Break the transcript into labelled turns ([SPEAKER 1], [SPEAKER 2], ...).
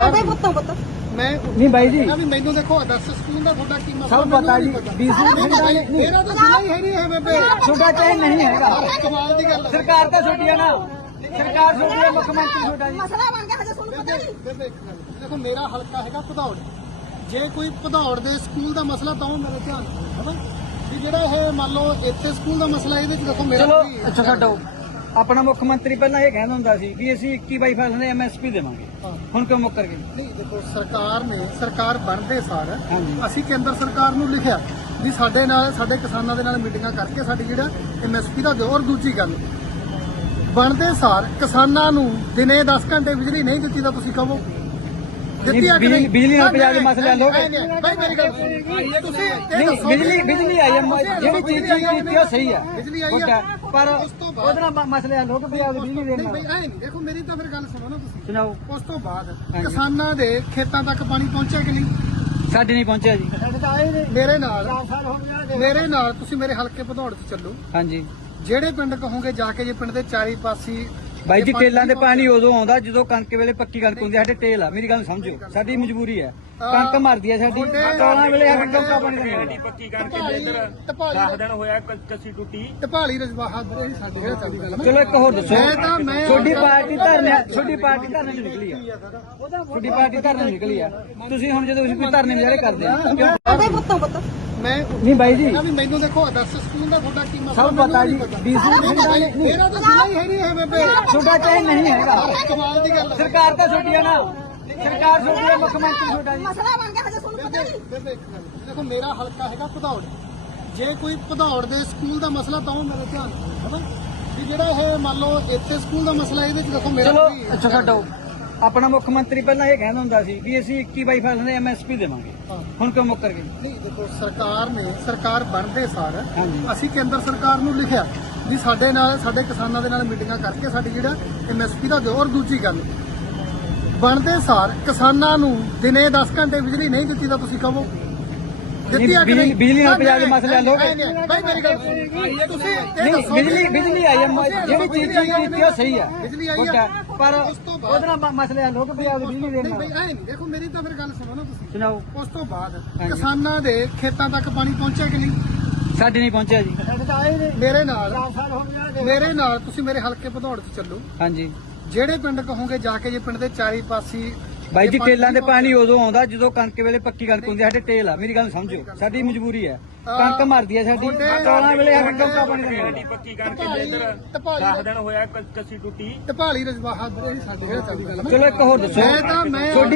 [SPEAKER 1] मैं
[SPEAKER 2] नहीं भाई जी
[SPEAKER 1] भी मैनू देखो आदर्श स्कूल का थोड़ा की मसला
[SPEAKER 2] सब पता जी
[SPEAKER 1] मेरा तो जिला ही है नहीं है बेबे
[SPEAKER 2] छोटा चाहे नहीं है
[SPEAKER 1] कमाल की गल है
[SPEAKER 2] सरकार तो छोटी है ना सरकार छोटी है मुख्यमंत्री छोटा जी
[SPEAKER 1] बेबे देखो मेरा हल्का है भदौड़ जे कोई भदौड़ ਦੇ ਸਕੂਲ ਦਾ ਮਸਲਾ ਤਾਂ ਉਹ ਮੇਰੇ ਧਿਆਨ ਹੈ ਨਾ ਵੀ ਜਿਹੜਾ ਇਹ ਮੰਨ ਲਓ ਇੱਥੇ ਸਕੂਲ ਦਾ ਮਸਲਾ ਇਹਦੇ ਚ ਦੇਖੋ ਮੇਰਾ
[SPEAKER 2] ਚਲੋ ਅੱਛਾ ਛੱਡੋ ਆਪਣਾ ਮੁੱਖ ਮੰਤਰੀ ਪਹਿਲਾਂ ਇਹ ਕਹਿੰਦਾ ਹੁੰਦਾ ਸੀ ਵੀ ਅਸੀਂ 21/22 ਦੇ ਐਮਐਸਪੀ ਦੇਵਾਂਗੇ ਹੁਣ ਕਿਉਂ ਮੁੱਕਰ ਗਏ
[SPEAKER 1] ਨਹੀਂ ਦੇਖੋ ਸਰਕਾਰ ਬਣਦੇ ਸਾਰ
[SPEAKER 2] ਹਾਂਜੀ।
[SPEAKER 1] ਅਸੀਂ ਕੇਂਦਰ ਸਰਕਾਰ ਨੂੰ ਲਿਖਿਆ ਵੀ ਸਾਡੇ ਨਾਲ ਸਾਡੇ ਕਿਸਾਨਾਂ ਦੇ ਨਾਲ ਮੀਟਿੰਗਾਂ ਕਰਕੇ ਸਾਡੀ ਜਿਹੜਾ ਐਮਐਸਪੀ ਦਾ ਦਿਓ। ਔਰ ਦੂਜੀ ਗੱਲ ਬਣਦੇ ਸਾਰ ਕਿਸਾਨਾਂ ਨੂੰ ਦਿਨੇ 10 ਘੰਟੇ ਬਿਜਲੀ ਨਹੀਂ ਦਿੱਤੀ ਤਾਂ ਤੁਸੀਂ ਕਹੋ ਦਿੱਤੀ ਆ ਕਿ ਨਹੀਂ
[SPEAKER 2] ਬਿਜਲੀ ਨਾਲ ਪੰਜਾਬ ਦੇ ਮਸਲੇ ਹੱਲ ਹੋ ਗਏ
[SPEAKER 1] ਭਾਈ ਮੇਰੀ ਗੱਲ ਤੁਸੀਂ
[SPEAKER 2] ਨਹੀਂ ਬਿਜਲੀ ਆਈ ਹੈ ਜਿਹੜੀ ਚੀਜ਼ ਕੀਤੀ ਉਹ ਸਹੀ ਹੈ
[SPEAKER 1] ਬਿਜਲੀ ਆਈ ਹੈ
[SPEAKER 2] ਪਰ ਉਹਦੇ ਨਾਲ ਮਸਲੇ ਹੱਲ ਹੋ ਗਏ ਪੰਜਾਬ ਦੀ ਬਿਜਲੀ ਦੇਣ
[SPEAKER 1] ਨਹੀਂ
[SPEAKER 2] ਨਾਲ
[SPEAKER 1] ਭਾਈ ਐ ਨਹੀਂ ਦੇਖੋ ਮੇਰੀ ਤਾਂ ਫਿਰ ਗੱਲ ਸੁਣੋ ਨਾ ਤੁਸੀਂ
[SPEAKER 2] ਸੁਣਾਓ
[SPEAKER 1] ਉਸ ਤੋਂ ਬਾਅਦ ਕਿਸਾਨਾਂ ਦੇ ਖੇਤਾਂ ਤੱਕ ਪਾਣੀ ਪਹੁੰਚਿਆ ਕਿ ਨਹੀਂ
[SPEAKER 2] ਸਾਡੇ ਨਹੀਂ ਪਹੁੰਚਿਆ ਜੀ
[SPEAKER 1] ਮੇਰੇ ਨਾਲ ਤੁਸੀਂ ਮੇਰੇ ਹਲਕੇ ਭਦੌੜ 'ਚ ਚੱਲੋ
[SPEAKER 2] ਹਾਂਜੀ
[SPEAKER 1] ਜਿਹੜੇ ਪਿੰਡ ਕਹੋਗੇ ਜਾ ਕੇ ਜੇ ਪਿੰਡ ਦੇ ਚਾਰੀ ਪਾਸੀ
[SPEAKER 2] ਬਾਈ ਜੀ ਟੇਲਾਂ ਦੇ ਪਾਣੀ ਉਦੋਂ ਆਉਂਦਾ ਜਦੋਂ ਕਣਕ ਵੇਲੇ ਪੱਕੀ ਕਣਕ ਹੁੰਦੀ ਸਾਡੇ ਟੇਲ ਆ ਮੇਰੀ ਗੱਲ ਸਮਝੋ ਸਾਡੀ ਮਜਬੂਰੀ ਹੈ ਕਣਕ ਮਰਦੀ ਹੈ ਸਾਡੀ ਚੌਲਾਂ ਵੇਲੇ ਆ ਕੇ ਡੋਕਾ ਪਾਣੀ ਦਾ
[SPEAKER 3] ਪੱਕੀ ਕਰਕੇ ਇੱਧਰ 10 ਦਿਨ ਹੋਇਆ ਕੱਸੀ ਟੁੱਟੀ
[SPEAKER 1] ਢਪਾਲੀ ਰਜਵਾਹਾ ਇਹ ਸਾਡੀ ਜਿਹੜਾ ਚੱਲਦੀ ਗੱਲ
[SPEAKER 2] ਚਲੋ ਇੱਕ ਹੋਰ ਦੱਸੋ
[SPEAKER 1] ਮੈਂ
[SPEAKER 2] ਛੋਟੀ ਪਾਰਟੀ ਧਰਨੇ ਚ ਨਿਕਲੀ ਆ ਛੋਟੀ ਪਾਰਟੀ ਧਰਨੇ ਚ ਨਿਕਲੀ ਆ ਤੁਸੀਂ ਹੁਣ ਜਦੋਂ ਕੋਈ ਧਰਨੇ ਵਿਚਾਰੇ ਕਰਦੇ ਆ
[SPEAKER 1] ਮੈਂ
[SPEAKER 2] ਨਹੀਂ ਬਾਈ ਜੀ
[SPEAKER 1] ਵੀ ਮੈਨੂੰ ਦੇਖੋ ਆਦਰਸ਼ ਸਕੂਲ ਦਾ ਥੋੜਾ ਕੀ ਮਸਲਾ
[SPEAKER 2] ਸਭ ਪਤਾ ਜੀ
[SPEAKER 1] ਮੇਰਾ ਤਾਂ ਜ਼ਿਲਾ ਹੀ ਹੈ ਨਹੀਂ ਹੈ ਬੇਬੇ
[SPEAKER 2] ਛੋਟਾ ਚਾਹੇ ਨਹੀਂ ਹੈਗਾ
[SPEAKER 1] ਕਮਾਲ ਦੀ ਗੱਲ ਹੈ
[SPEAKER 2] ਸਰਕਾਰ ਤਾਂ ਛੋਟੀ ਹੈ ਨਾ ਸਰਕਾਰ ਛੋਟੀ ਹੈ ਮੁੱਖ ਮੰਤਰੀ ਛੋਟਾ ਜੀ
[SPEAKER 1] ਬੇਬੇ ਦੇਖੋ ਮੇਰਾ ਹਲਕਾ ਹੈਗਾ ਭਦੌੜ ਜੇ ਕੋਈ ਭਦੌੜ ਦੇ ਸਕੂਲ ਦਾ ਮਸਲਾ ਤਾਂ ਉਹ ਮੇਰੇ ਧਿਆਨ ਹੈ ਨਾ ਵੀ ਜਿਹੜਾ ਇਹ ਮੰਨ ਲਓ ਇੱਥੇ ਸਕੂਲ ਦਾ ਮਸਲਾ ਇਹਦੇ ਚ ਦੇਖੋ ਮੇਰਾ
[SPEAKER 2] ਚਲੋ ਅੱਛਾ ਛੱਡੋ ਆਪਣਾ ਮੁੱਖ ਮੰਤਰੀ ਪਹਿਲਾਂ ਇਹ ਕਹਿੰਦਾ ਹੁੰਦਾ ਸੀ ਵੀ ਅਸੀਂ 21/22 ਦੇ ਐਮਐਸਪੀ ਦੇਵਾਂਗੇ ਹੁਣ ਕਿਉਂ ਮੁੱਕਰ ਗਏ
[SPEAKER 1] ਨਹੀਂ ਦੇਖੋ ਸਰਕਾਰ ਬਣਦੇ ਸਾਰ
[SPEAKER 2] ਹਾਂਜੀ।
[SPEAKER 1] ਅਸੀਂ ਕੇਂਦਰ ਸਰਕਾਰ ਨੂੰ ਲਿਖਿਆ ਵੀ ਸਾਡੇ ਨਾਲ ਸਾਡੇ ਕਿਸਾਨਾਂ ਦੇ ਨਾਲ ਮੀਟਿੰਗਾਂ ਕਰਕੇ ਸਾਡੀ ਜਿਹੜਾ ਐਮਐਸਪੀ ਦਾ ਦਿਓ। ਔਰ ਦੂਜੀ ਗੱਲ ਬਣਦੇ ਸਾਰ ਕਿਸਾਨਾਂ ਨੂੰ ਦਿਨੇ 10 ਘੰਟੇ ਬਿਜਲੀ ਨਹੀਂ ਦਿੱਤੀ ਤਾਂ ਤੁਸੀਂ ਕਹੋ ਦਿੱਤੀ ਆ ਕਿ ਨਹੀਂ
[SPEAKER 2] ਬਿਜਲੀ ਨਾਲ ਪੰਜਾਬ ਦੇ ਮਸਲੇ ਹੱਲ ਹੋ ਗਏ
[SPEAKER 1] ਭਾਈ ਮੇਰੀ ਗੱਲ ਤੁਸੀਂ
[SPEAKER 2] ਨਹੀਂ ਬਿਜਲੀ ਆਈ ਹੈ ਜਿਹੜੀ ਚੀਜ਼ ਕੀਤੀ ਉਹ ਸਹੀ ਹੈ
[SPEAKER 1] ਬਿਜਲੀ ਆਈ ਹੈ
[SPEAKER 2] ਪਰ ਉਹਦੇ ਨਾਲ ਮਸਲੇ ਹੱਲ ਹੋ ਗਏ ਪੰਜਾਬ ਦੀ ਬਿਜਲੀ ਦੇਣ
[SPEAKER 1] ਨਹੀਂ
[SPEAKER 2] ਨਾਲ
[SPEAKER 1] ਭਾਈ ਐ ਨਹੀਂ ਦੇਖੋ ਮੇਰੀ ਤਾਂ ਫਿਰ ਗੱਲ ਸੁਣੋ ਨਾ ਤੁਸੀਂ
[SPEAKER 2] ਸੁਣਾਓ
[SPEAKER 1] ਉਸ ਤੋਂ ਬਾਅਦ ਕਿਸਾਨਾਂ ਦੇ ਖੇਤਾਂ ਤੱਕ ਪਾਣੀ ਪਹੁੰਚਿਆ ਕਿ ਨਹੀਂ
[SPEAKER 2] ਸਾਡੇ ਨਹੀਂ ਪਹੁੰਚਿਆ ਜੀ
[SPEAKER 1] ਮੇਰੇ ਨਾਲ ਤੁਸੀਂ ਮੇਰੇ ਹਲਕੇ ਭਦੌੜ 'ਚ ਚੱਲੋ
[SPEAKER 2] ਹਾਂਜੀ
[SPEAKER 1] ਜਿਹੜੇ ਪਿੰਡ ਕਹੋਗੇ ਜਾ ਕੇ ਜੇ ਪਿੰਡ ਦੇ ਚਾਰੀ ਪਾਸੀ
[SPEAKER 2] ਬਾਈ ਜੀ ਟੇਲਾਂ ਦੇ ਪਾਣੀ ਉਦੋਂ ਆਉਂਦਾ ਜਦੋਂ ਕਣਕ ਵੇਲੇ ਪੱਕੀ ਕਣਕ ਹੁੰਦੀ ਸਾਡੇ ਟੇਲ ਆ ਮੇਰੀ ਗੱਲ ਸਮਝੋ ਸਾਡੀ ਮਜਬੂਰੀ ਹੈ ਕਣਕ ਮਰਦੀ ਹੈ ਸਾਡੀ ਚੌਲਾਂ ਵੇਲੇ ਆ ਕੇ ਡੋਕਾ ਪਾਣੀ ਦਾ
[SPEAKER 3] ਪੱਕੀ ਕਰਕੇ ਇੱਧਰ 10 ਦਿਨ ਹੋਇਆ ਕੱਸੀ ਟੁੱਟੀ
[SPEAKER 1] ਢਪਾਲੀ ਰਜਵਾਹਾ ਇਹ ਸਾਡੀ ਜਿਹੜਾ ਚੱਲਦੀ ਗੱਲ
[SPEAKER 2] ਚਲੋ ਇੱਕ ਹੋਰ ਦੱਸੋ
[SPEAKER 1] ਮੈਂ